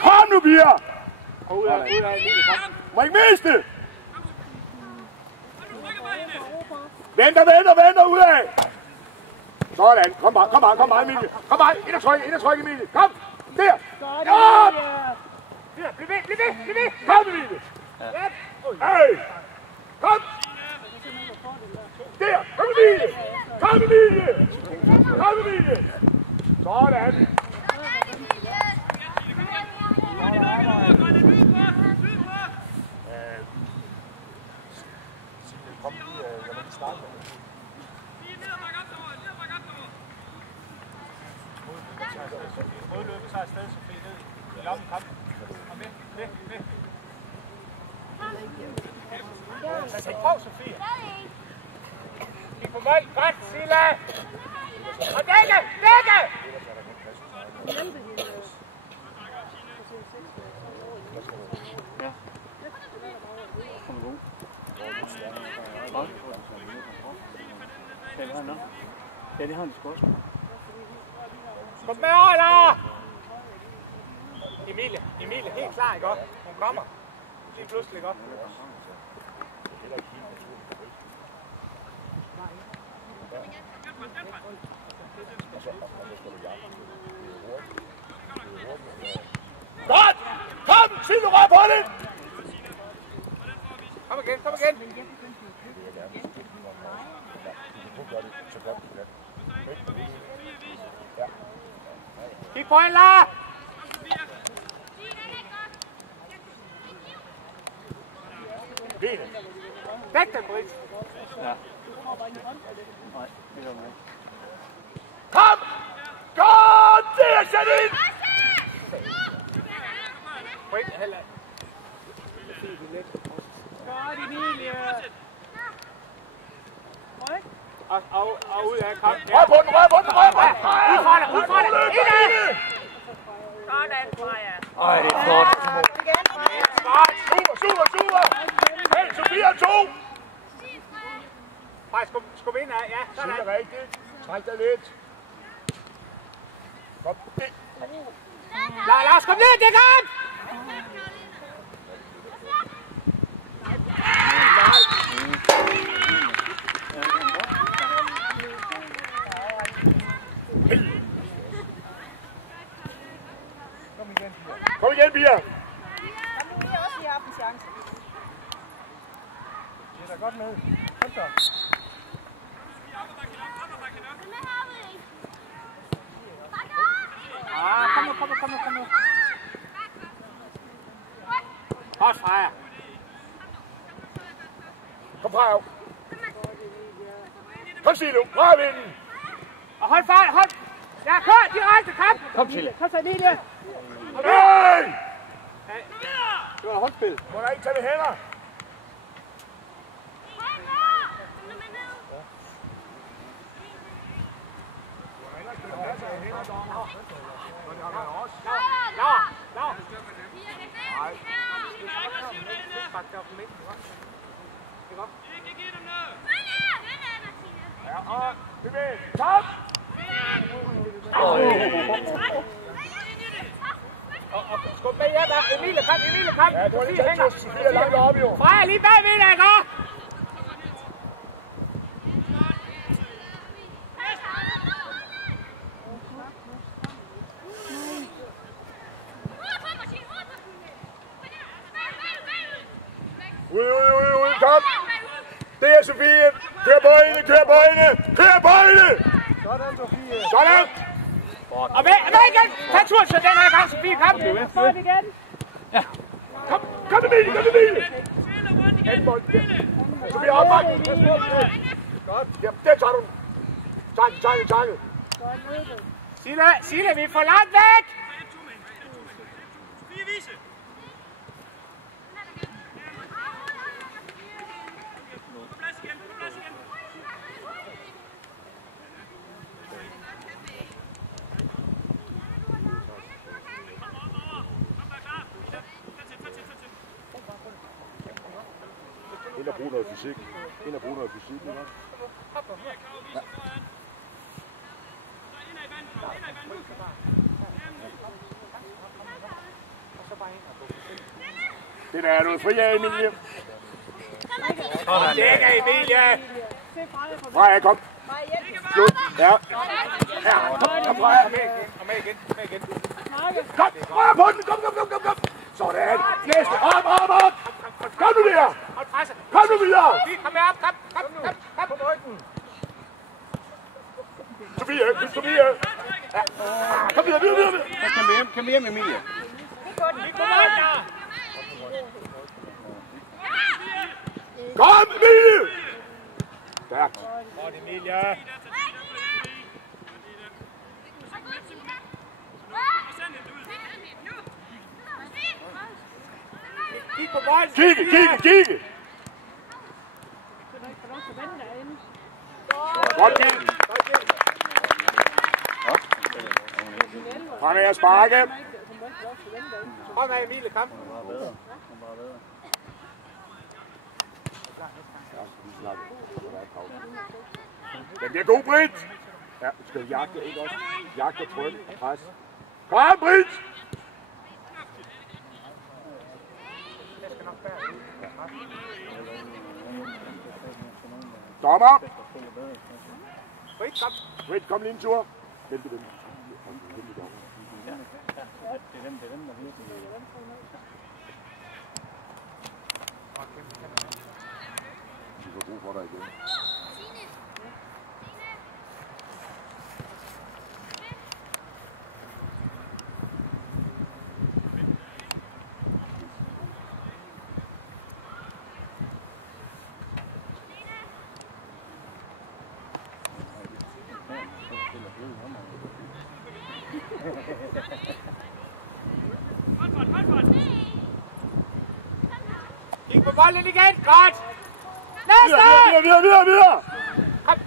Kom nu, Pia! Må ikke miste det! Venter, udad! Sådan, kom bare, Emilie! Kom bare, ind og tryk, Emilie! Kom! Der! Ja! Bliv ved! Kom, Emilie! Hey! Kom! Der! Kom, Emilie! Sådan! Kom lige, jeg må lige starte med. Modløbet tager afsted, Sofie, ned i lommen, kom. Kom med. Tag på, Sofie. Kig på mål, godt, Silla. Og dække! Ja, det har han sgu også. Kom med over, der! Emilie, helt klar, ikke også? Hun kommer. Lige pludselig, ikke også? Godt! Kom! Sig nu rør på det! Kom igen! Kig på hende, Lara! Dæk den, Britt! Ja. Nej, det er jo ikke. Kom! Godt! Det er sat ind! Britt, heller. Godt, Emilie! Og ud af kampen. Rør på den! Ud fra det! Indad! Sådan, Freja. Ej, det er flot. Super! Hey, Sofia 2! Freja, skub ind af, ja. Sådan. Det er rigtigt. Træk dig lidt. Kom. Lad os komme ned, det er godt! Kom igen, Pia! Der må vi også lige have haft en chance. Det er da godt med. Kom så. Kom nu. Godt, Freja. Kom, Freja. Kom, Silo. Rør ved den. Og hold fart, hold. Ja, kør direkte, kom. Kom, Sille. Kom så, Emilie. Hey! Det var håndspil. Må der ikke tage det hænder? Lav. Nej. Ja, og bevæg. Kom! Og skub med jer der. Emilie, kom. Ja, du har lige hænger. Sofie er langt oppe, jo. Freja, lige bagved dig, ikke? Ud, kom! Det er Sofie! Kør på hende! Sådan, Sofie! Sådan! Og med igen! Tag tur til den her gang, Sofie! Kom! Få den igen! Ja! Kom Emilie! En bold! Sofie, opbak! Godt! Ja, den tager du! Tanke! Sille, vi er for langt væk! Ind og bruge noget fysik. Ind og bruge noget fysik. Ja. Det der er du fri af, Emilie. Det er ikke Emilie. Freja, kom. Slut. Ja. Ja, kom Freja. Kom med igen. Kom, Freja på den. Kom. Sådan. Næste. Op. Kom nu der. Kom nu videre. Kom med op. Kom på ryggen. Sofie. Ja. Kom videre. Kom hjem, Emilie. Kom, Emilie! Stærkt. Godt, Emilie. Kig på bolden. Kigge. Godt kig. Fremad at sparke. Fremad, Emilie, kom. Den bliver god, Britt. Ja, du skal jagte, ikke også? Jagte og trykke og pres. Kom, Britt! Dommer! Britt, kom lige en tur. Vente dem. Vi får brug for dig igen. Kig på bolden igen. Godt. Næste! Videre! Kom.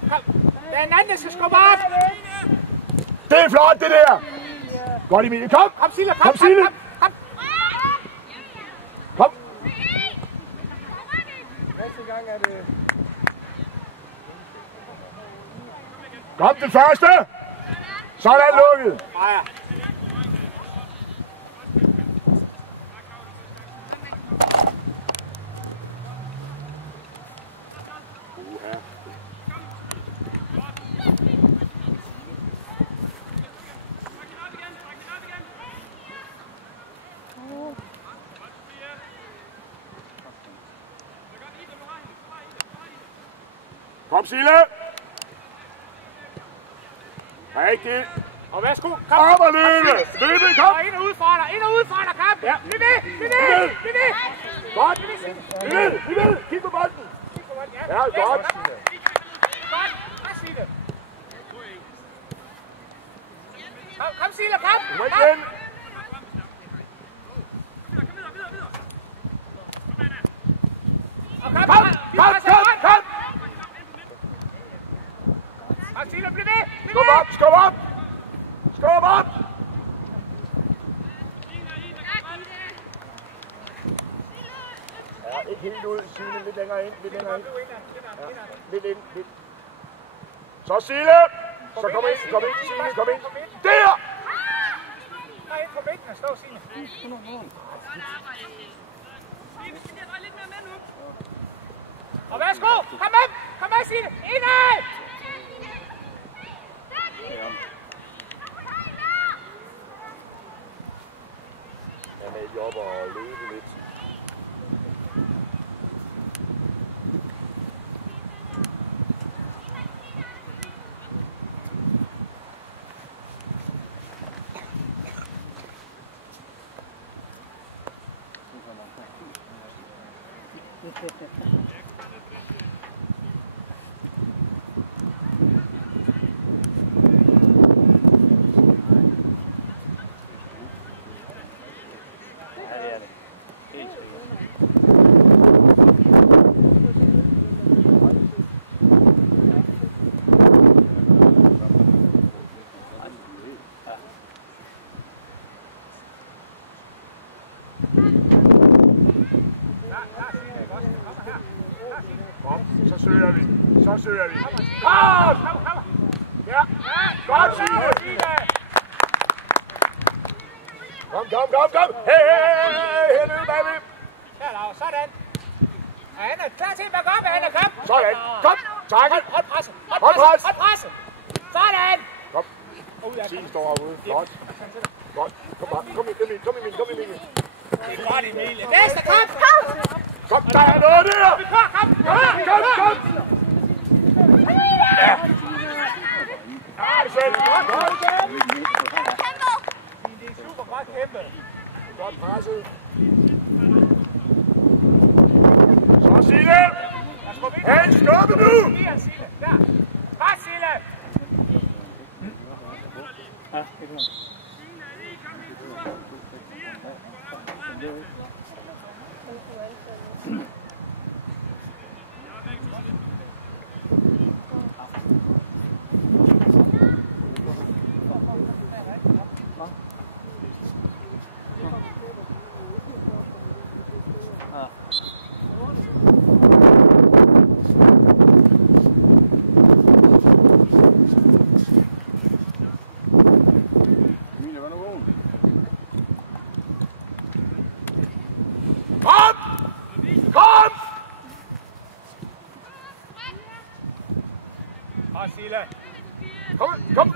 Der er en anden, der skal skubbe op. Det er flot, det der! Godt, Emilie. Kom! Kom, Sille. Kom, Sille! Kom! Næste gang er det... Kom, den første! Sådan lukket! Freja. Kom, Sille! Rigtigt! Og værsgo. Kom og løbe! Kom! Og ind og udfordrer, kom! Ja. Bliv ved! Godt! Vi ved! Kig på bolden! Ja, godt! Godt! Kom, Sille! Kom, Sille, kom! Du må ikke vende! Kom! Og Sille, bliv ved! Skub op! Ja, ikke helt ud, Signe. Lidt længere ind. Ja, lidt ind. Så Sille! Så kom ind, Signe, kom ind. Der! Nej, ind på bækken og stå, Sille. Og værsgo! Kom med, Sille! Indad! Han er lige oppe og løbe lidt. søger vi. Så søger vi. Kom! Ja, godt Signe! Kom! Hey, hernede bagved. Ja, Lars, sådan. Anna, klar til at bakke op, Anna, kom. Sådan, kom, takke. Hold presset. Sådan. Kom, Signe står herude. Godt. Kom Emil. Det er godt, Emil. Næste, kom. Kom, der er noget der. Kom. Kom. Ja. Ja, det er godt. Det er super godt kæmpet. Godt presset. Så Signe. Hey, skubbe nu. Her, Signe. Der. Pres, Signe. Ja, det kan Kom! Og Signe. Kom!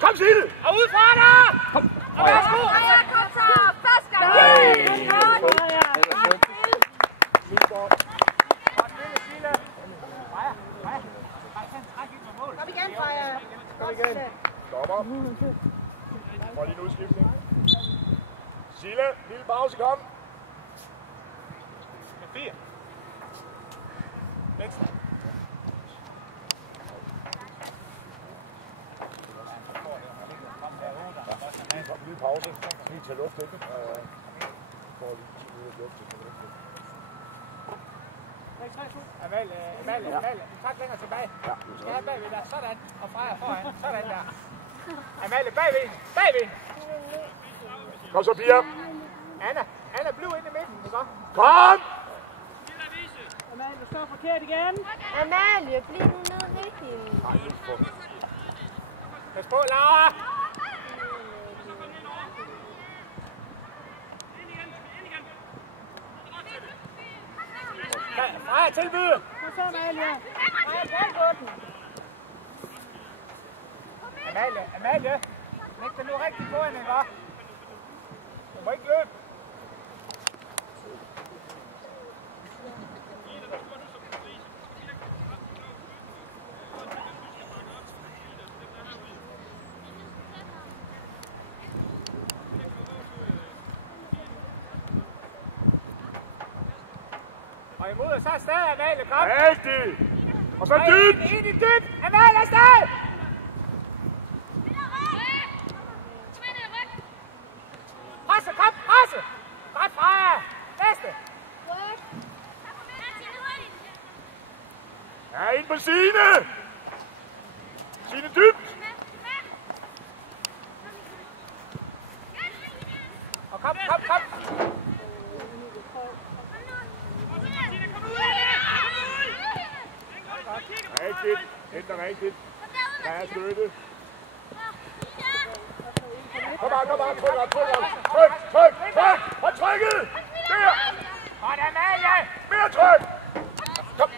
Kom, Signe! Og ud fra dig! Kom! Og værsgo! Kom så! Første gang! Kom igen, Freja. Kom igen. Stopper. Får lige en udskiftning. Sille, lille pause, kom. 4. Venstre. Kom, lille pause. Lige tage luft, ikke? Får lige 10 minutter luft til luft. Amalie, du træk længere tilbage. Ja. Du skal have bagved der, sådan. Og Freja foran, sådan der. Amalie, bagved. Kom så, Pia. Anna, bliv inde i midten, ikke godt? Kom! Amalie, du står forkert igen. Amalie, bliv nu nede ved hende. Pas på, Laura! Freja, tilbyde! Kom så, Amalie. Freja, bold på den! Amalie! Læg dig nu rigtig på hende, ikke godt? Du må ikke løbe! Og imod, og så afsted, Amalie, kom! Rigtig! Og så dybt! Ind i dybt! Amalie, afsted! Presse, kom, presse! Godt, Freja! Næste! Ja, ind på Signe! Signe dybt! Og kom! Rigtigt. Henter rigtigt. Der er støtte. Kom bare. Tryk. Og trykket! Der! Godt, Amalie! Mere tryk! Kom.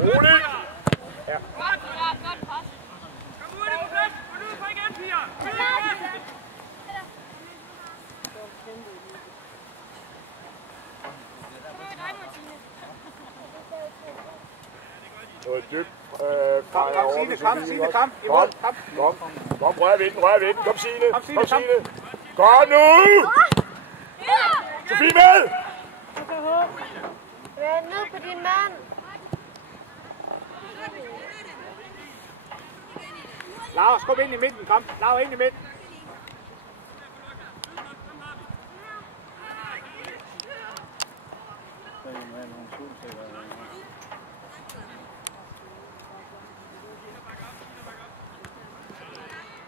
Rolig! Ja. Godt pres. Kom ud af det på plads! Kom ud for igen, piger! Noget dybt. Kom, Signe, kom. Kom, rør ved den. Kom, Signe. Kom nu! Sofie med! Vær ned på din mand. Laura, skub ind i midten, kom. Laura, ind i midten.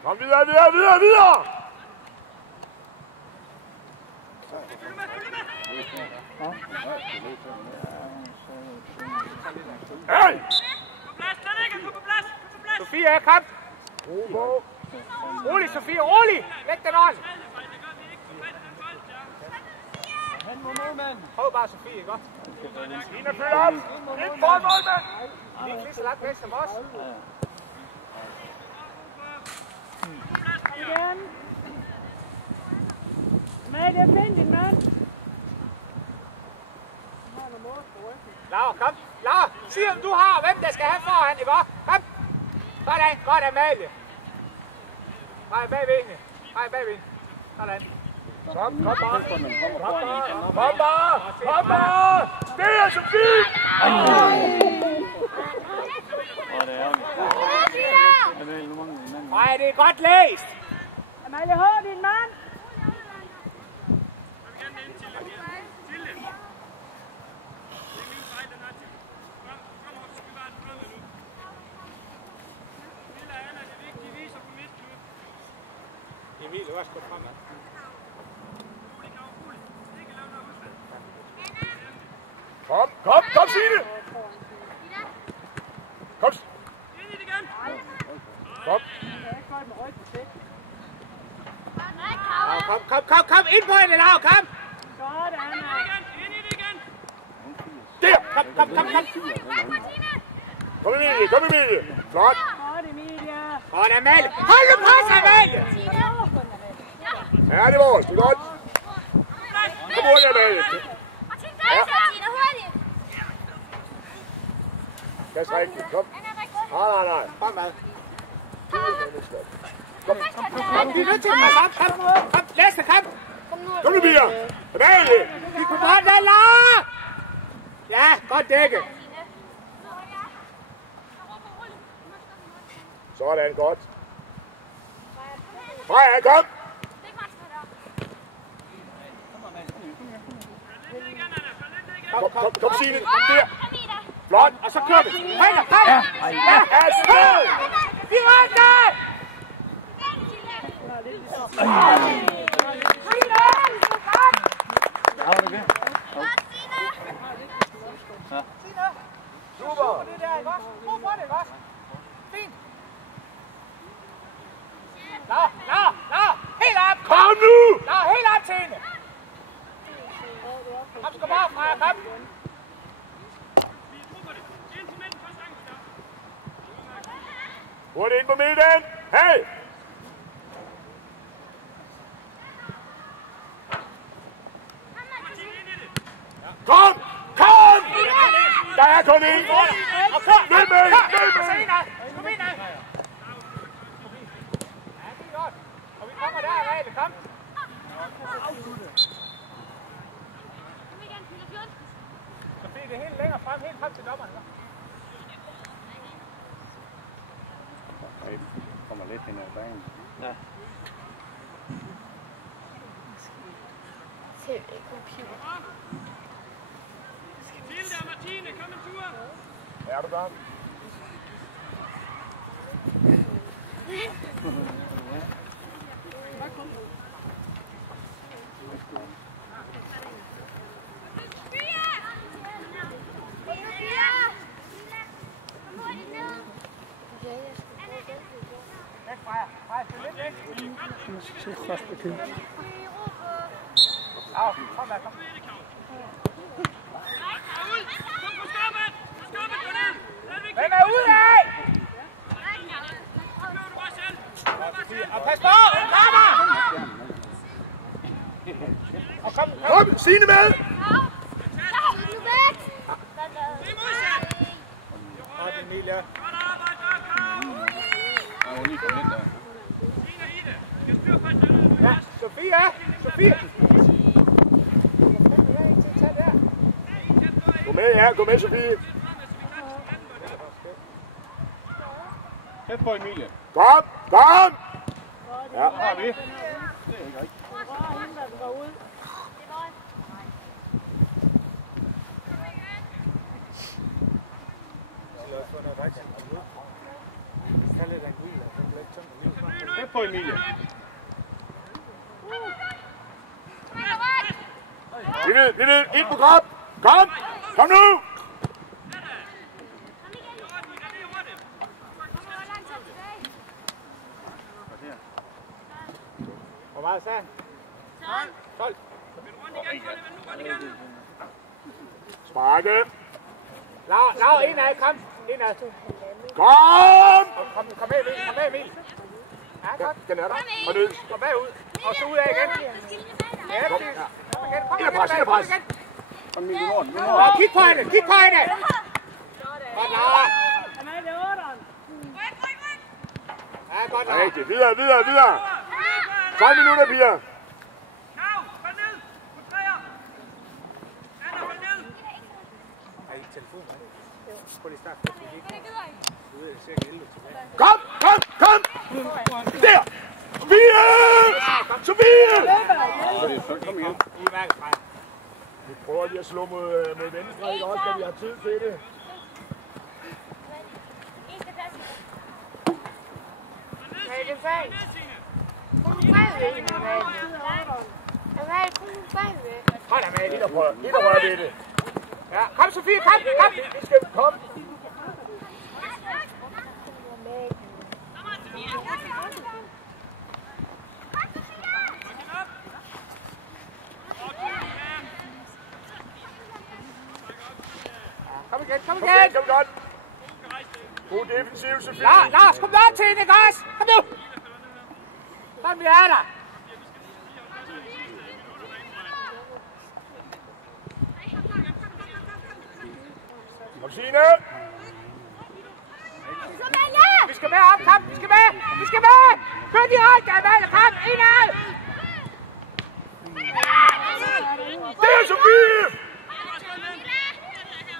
Kom videre, videre, videre, videre! Hey! Sofie, kom! Rolig, Sofie, rolig! Læg den ordentligt! Prøv bare, Sofie, godt? Line, følg op! Ind for målmand! Lige lige så langt væk som os. Igen. Amalie, find din mand. Laura, kom! Laura, sig om du har, hvem der skal have foran, ikke også? Kom! Sådan, godt Amalie. Drej bagved hende. Drej bagved hende. Sådan. Kom bare! Kom bare! Kom bare! Det er så fint! Ej, det er godt læst. Amalie, hør din mand. Emil, du også gå fremad. Kom, Signe! Kom! Kom! Kom, ind på hende, Laura, kom! Sådan. Der! Kom. Kom, Emilie! Flot! Godt, Emilia. Godt, Amalie. Hold nu på sig, Amalie! Ja, det er vores. Det er godt. Kom hurtigt, Amalie. Gas rigtigt. Kom. Nej. Fremad. Kom, vi er nødt til at passe op. Kom, Lasse, kom. Kom nu, Mia. Amalie. Vi kunne godt være Laura. Ja, godt dækket. Sådan, godt. Freja, kom. Kom, Signe. Kom der. Flot. Og så kører vi. Højre, kom. Ja, afsted. Vi render. Super. Det der, ikke også? Brug på det, ikke også? Fint. Laura. Helt op. Kom nu. Laura, helt op til hende. Kom, skal bare fra, kom. Hurtigt ind på midten. Hey. Kom. Der er kun en. Og kør. Løb med. Kom ind, Ja, det er godt. Og vi kommer der, Amalie, kom. Sofie, det er helt længere frem, helt frem til dommeren. Kommer lidt hen ad banen. Ja. Tilde og Martine, kom en tur. Er du der? Hvem er ude af? Og pas på, hun kommer! Og Kom, Signe med! Og Emilia. Ja, Sofie! Gå med, Sofie. Tæt på Emilie. Kom! Ja, har vi. Tæt Tæt på Emilie. Bliv ned, ind på krop. Kom nu. Hvor meget sagde han? 12. Sparke. Lav, indad, kom. Indad. Kom med, Emil. Ja, godt. Den er der. Og ned. Kom bagud. Og så ud af igen. Ja, kom igen. Ind og pres. Kom Emilie, Norden. Kig på hende. Godt, Laura. Amalie 8'eren. Ja, godt, Laura. Rigtig. Videre. 12 minutter, piger. Kom! Der! Sofie! Kom igen. Vi prøver lige at slå mod venstre, ikke også, da vi har tid til det. Hold da med. Ind og rør ved det. Ja, kom Sofie, kom. Vi skal komme. Kom igen. Kom godt. God defensiv, Sofie. Lars, kom op til hende, ikke også? Kom nu. Kom, vi er der. Kom, Signe. Vi skal med op, kom. Vi skal med. Kør direkte, Amalie, kom. Indad. Det er Sofie.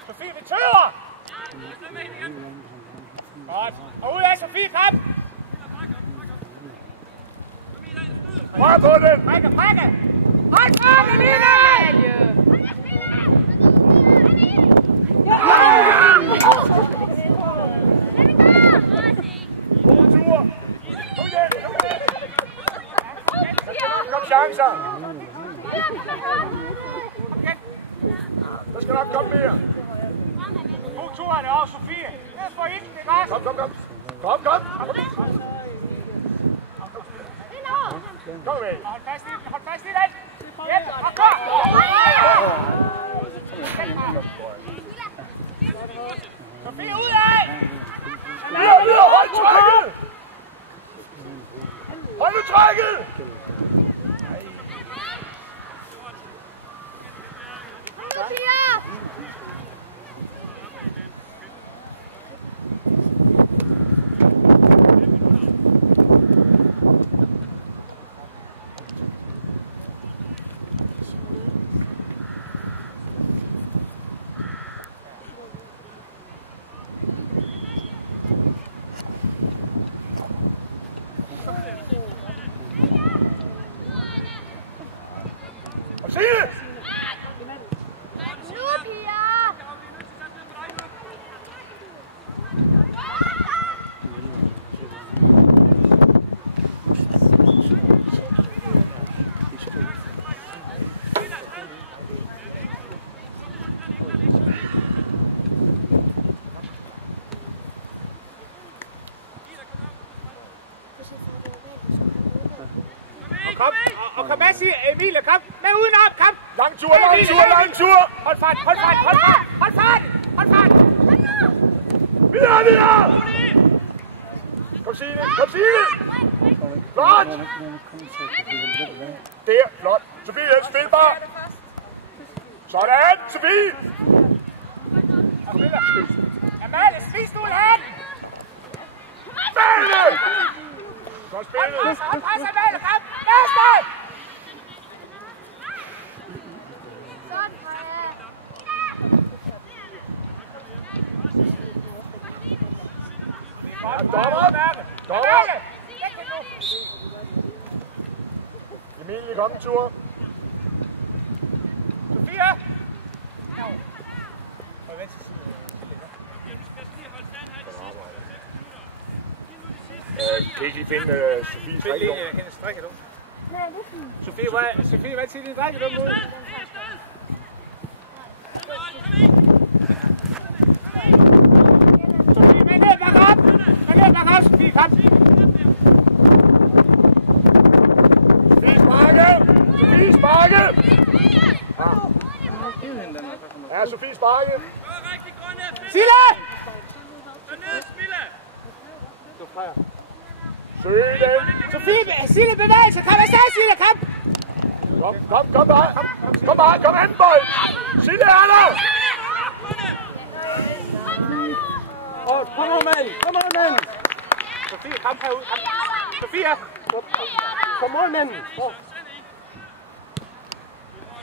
Sofie, vi tøver. Godt. Og ud af, Sofie, kom. Prøv på den. Prikke. Hold frem, Emilie. God tur. Kom igen. Kom chancer. Der skal nok komme mere. God tur er det også, Sofie. Ned for ilden, ikke også? Kom. Kom med. Hold fast i den. Hjælp, og kør. Sofie, ud af. Videre, hold trækket. Hold nu trækket. Kom, og kom med, siger Emilie, kom. Med udenom, kom. Lang tur. Hold fart. Videre. Kom Signe. Flot. Der, flot. Sofie, spilbar. Sådan, Sofie. Amalie, spis nu en hand. Amalie. Godt spillet. Hold pres, Amalie, kom. Næste. Dommer. Emilie, kom en tur. Sofie. På venstre side. kan I ikke lige finde Sofies drikkedum? Hendes drikkedum. Nej, det er fint. Sofie, hvad siger din drikkedum ud? Sofie, med ned, bakke op! Med ned, bakke op, Sofie, kom! Sofies bakke! Sofies bakke! Ja, Sofies bakke! Sille! Søg den! Sofie, Sille, bevæg sig! Kom afsted, Sille, kom! Kom bare! Kom bare, kom anden bold! Sille er der! Kom nu, mand! Sofie, kom herud! Sofie! Kom målmanden!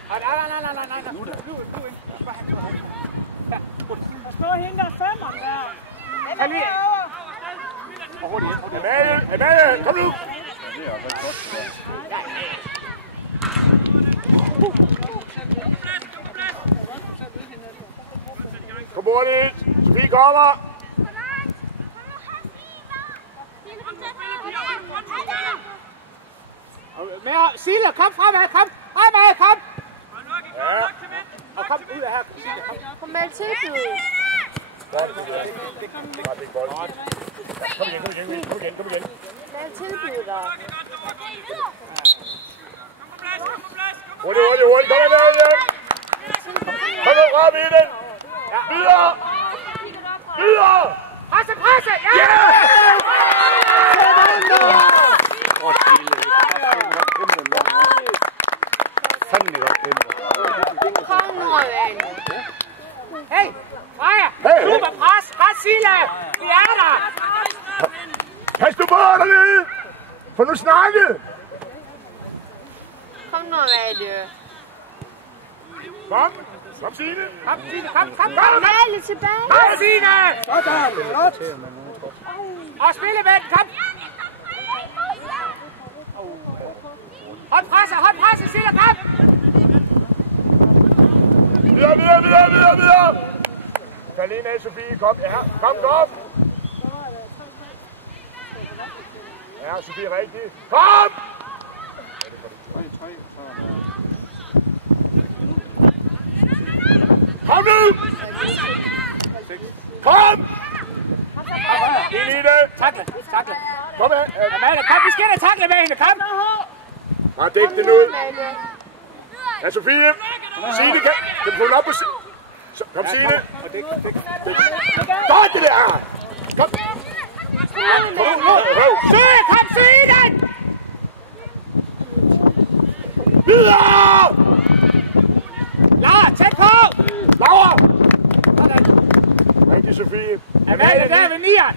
Nej. Pas på hende, der er femmeren der. Tag lige. Amalie, kom nu! Kom hurtigt! Sofie kommer! Sille, kom fremad, kom! Fremad, kom! Ja. Og kom ud af her. Kom med tilbud. Kom igen. Med tilbud der. Hurtigt, kom med igen! Kom nu, frem i den! Videre! Presse! Ja! Kom nu, Amalie. Hey, Freja! Super pres! Pres, Sille! Vi er der! Pas nu på dernede! Få nu snakket! Kom nu, Amalie. Kom, Signe! Kom! Amalie, tilbage. Kom, Signe! Sådan! Godt! Og spillemænd, kom! Hold presset, Sille, kom! Videre! Karlene og Sofie, kom. Ja, kom! Ja, Sofie, rigtigt. Kom! Kom nu! Kom! Ind i det! Takle! Kom her! Amalie, kom, vi skal da takle med hende, kom! Har dæk den ud. Ja, Sofie. Signe, kan du få den op på kom, Signe. Godt det der! Kom! Søge, kom, Signe! Videre! Laura, tæt på! Laura! Sådan. Rigtig, Sofie. Amalie, der ved nieren.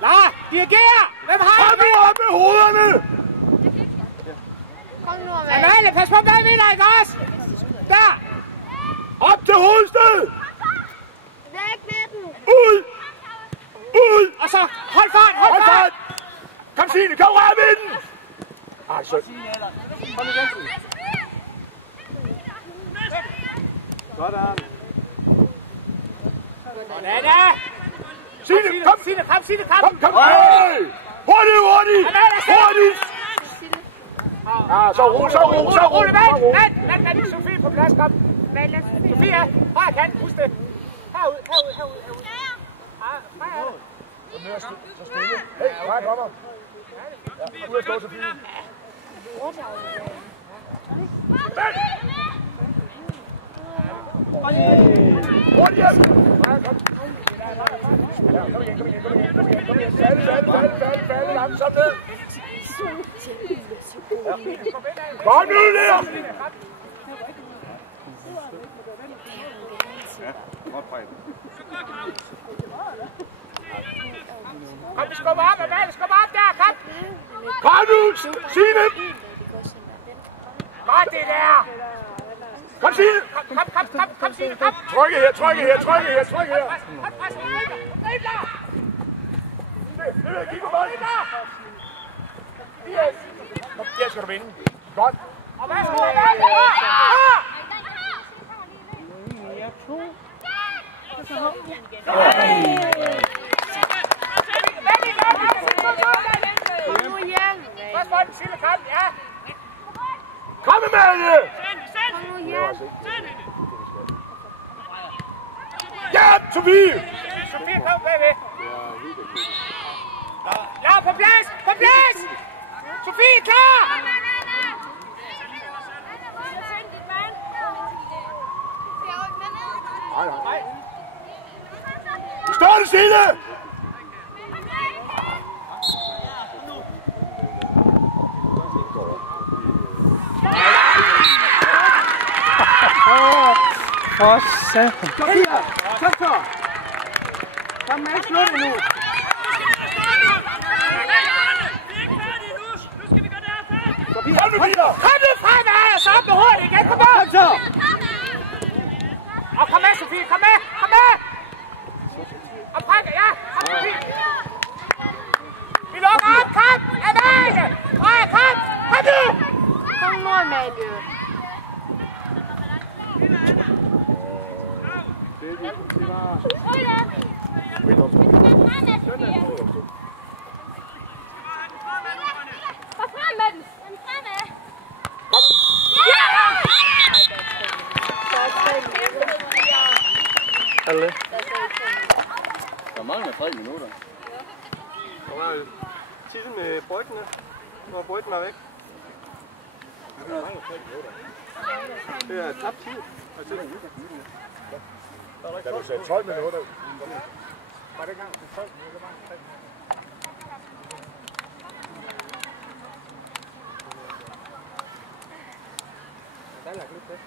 Laura, dirigerer! Hvem har Kom nu op med hovederne! Kom nu, Amalie. Amalie, pas på bagvinder, ikke også? Der! Op til hovedsted! Væk med den. Ud! Og så hold fart! Kom, Signe, kom rør med den! Ej, så. Kom igen, Signe. Sådan. Sådan der! Signe, kom! Signe, kom! Kom! Hey! Hurtigt! Ja, så ro! Vent, Sofie på plads, kom. Sofie, højre kant, husk det. Herud. Så stille. Hey, Freja kommer. Ja, ud at stå, Sofie. Hurtigt hjem! Freja, kom. Ja, kom igen. Falde, langsomt ned. Kom nu der! Ja, godt Freja. Kom, vi skubber op, Amalie, skubber op der, kom! Kom nu, Signe! Godt det der! Kom, Signe! Kom, Signe, kom! Trykke her! Hold, Kig på bolden. Yes. Kom, der skal du vinde. Godt. Og hvad skal du have? Ja, 2. Kom nu hjem. Først for den sidste kamp, ja. Kom med det! Kom nu hjem. Ja, Sofie! Sofie, kom bagved. Ja, på plads! På plads! Sofie, klar! Nej. Du står det stille! For satan. Sofia! Kom så! Kom med, slå det nu. Sofia, kom nu videre! Kom nu fremad, og så op med hovedet igen. Kom op! Kom så! Og kom med, Sofie. Kom med. Kom med. Og Frank, ja. Kom, Sofie. Vi lukker op. Kom. Amalie. Freja, kom. Kom nu. Kom nu, Amalie. Kom frem med den! Den fremad! Alle. Der mangler 3 minutter. Der var tiden med brøjtene. Når brøjtene er væk. Det er tabt tid. Da du sagde 12 minutter. Var det ikke engang 12 minutter? Der er lagt lidt det.